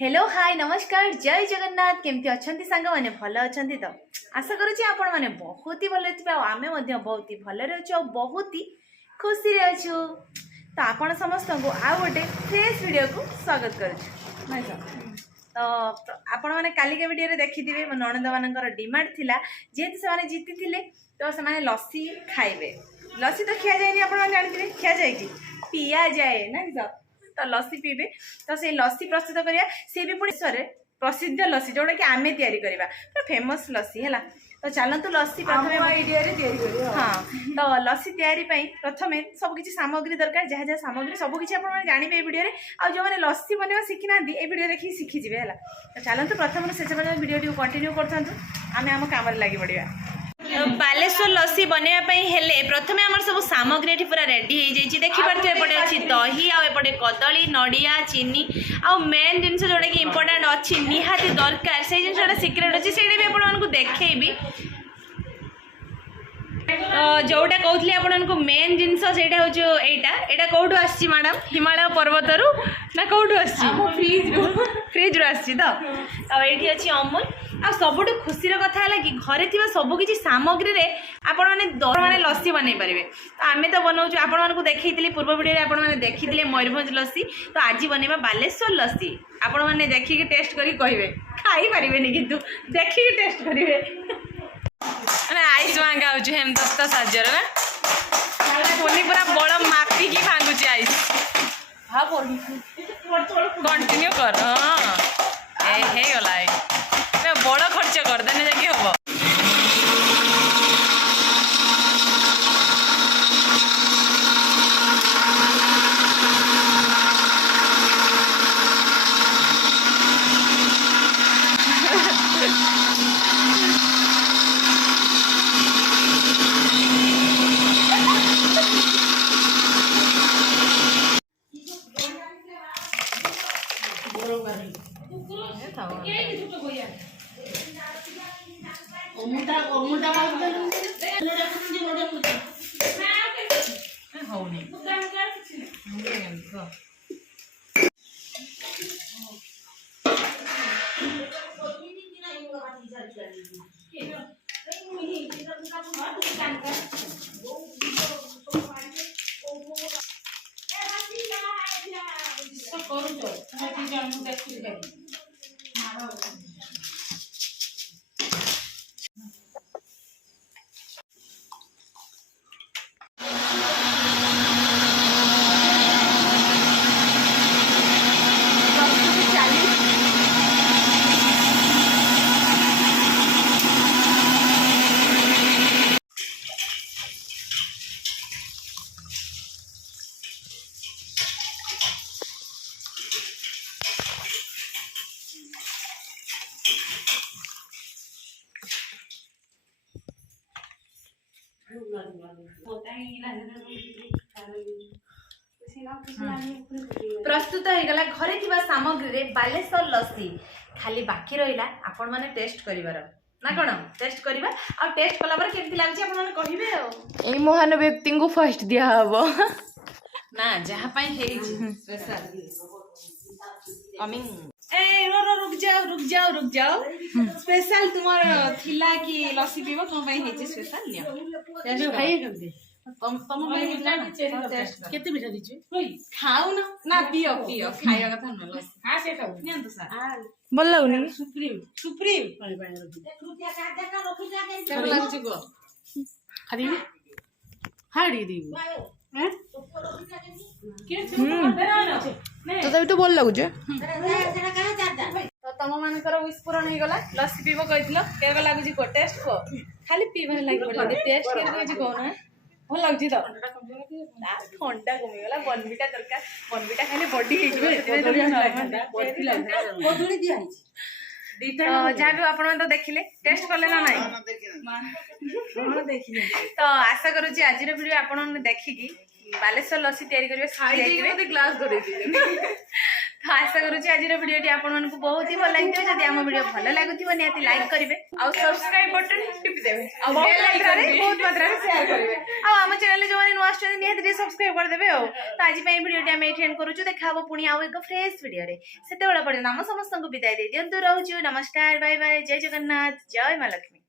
Hello hi नमस्कार जय जगन्नाथ केमती अच्छंती सांग माने भल अच्छंती तो आशा करूची आपण माने बहुत ही भले थिबा आमे मध्य बहुत ही भले रहछु और बहुत ही खुशी रे अछु तो आपण समस्त को आ गोटे फ्रेश वीडियो को स्वागत करछु नै सर तो आपण माने काली के वीडियो रे देखिथिबे म ननंद मानकर डिमांड थिला जेते से माने जीति थिले तो से माने लस्सी खाइबे लस्सी तो खिया जायनी आपण माने जानिथिबे खिया जाय कि पिया जाय नै सर तो लस्सी पीबे तो से लस्सी प्रस्तुत करिया से भी पुणी सरे प्रसिद्ध लस्सी जोड़ा कि आमे तैयारी करिबा तो फेमस लस्सी हैला तो चलंतु लस्सी प्रथमे आइडिया रे तैयारी करियो हां तो लस्सी तैयारी पई प्रथमे सब किछि सामग्री दरकार जहा जहा सामग्री सब किछि आपण माने जानिबे ए वीडियो रे आ जो माने लस्सी बनेवा सिखि नांदी ए वीडियो देखि सिखि जिवे हैला तो चलंतु प्रथमे से जब वीडियो टी कंटिन्यू करथांतु आमे हम काम रे लागि पड़िबा बालेश्वर लस्सी बनवाई हेले प्रथमे आमर सब सामग्री पूरा रेडी हो जाइए देखी पार्थे एपटे अच्छी दही आउटे कदली नड़िया चीनी आउ मेन जिन जोटा कि इम्पोर्टाट अच्छी निहाती दरकार से जिन सिक्रेट अच्छी से भी आपको देखी जोटा कहते आपको मेन जिनस से यहाँ कौटू आसी मैडम हिमालय पर्वत ना कौटू फ्रिज रू आसी तो ये अच्छी अमूल आ सबुठ खुशीर कथा है कि घरे थी सबकि सामग्री आपण मैंने दर मैंने लस्सी बनई पारे तो आम तो बनाऊँ आपको देखी पूर्व वीडियो आपने देखी मयूरभंज लस्सी तो आज बनवा बालेश्वर लस्सी आपण मैंने देखिकी टेस्ट करी कहे खाई पारे किंतु देखिकी टेस्ट करेंगे आइस मांगा हेमदस्त साजर ना पुनी पूरा बड़ मापिकी भांगुची आइस कंटिन्यू कर हाँ हे गला बड़ खर्च करदेने जाकि हम प्रस्तुत हो गला घरे थिबा सामग्री रे बालेश्वर लस्सी खाली बाकी रहिला आपण माने टेस्ट करिवार ना कोन टेस्ट करिबा आ टेस्ट कला पर केमति लागछि आपण माने कहिबे ए महान व्यक्ति को फर्स्ट दिया हबो ना जहा पई हेइ स्पेशल कमिंग ए रुक जाओ स्पेशल तुम्हार थिला कि लस्सी पीबो तुम पई हेइ स्पेशल लिया टेस्ट खाइए केमति तम केते मिठा दिछु खाऊ ना पियो खाइया कथा न लस्सी हां से खाऊ नियंत सर बोल लाउनी सुप्रीम पानी रुपया का देना रखि जा के केम लागछि गो खादी हाडी दी हैं तो तभी तो बोल लगु जे तो तम मानकर विस्फोरण हो गला लस्सी पीबो कहितलो केबे लागु जी को टेस्ट को खाली पीबे लागि पड़ला टेस्ट के कोइ जी को ना भल लगछि तो ठंडा कमी गला बनविटा दरकार बनविटा खाली बॉडी हे जिवे बदली दिया जहाँ भी आप देखिले टेस्ट कले ना देखिले तो आशा करुँच आज वीडियो आप देखिकी बालेश्वर लस्सी तैयारी करेंगे ग्लास तो आशा करूँ आज भिडियोटी आपको बहुत ही भल लगी जब आम भिडियो भल लगुव निहाती लाइक करेंगे और सब्सक्राइब बटन टिपि देबे और बहुत बेल मात्रा आइकन बहुत मात्रा रे शेयर करेंगे आम चैनल जो नुआ आसुच्च निहाती सब्सक्राइब करदेवे तो आज भिडियोटी आम एंड करूँ देखा पुणी आउ एक फ्रेश भिडियो से पर्यटन आम समस्त विदाय दे दिंतु रोचु नमस्कार बाय बाय जय जगन्नाथ जय माँ लक्ष्मी।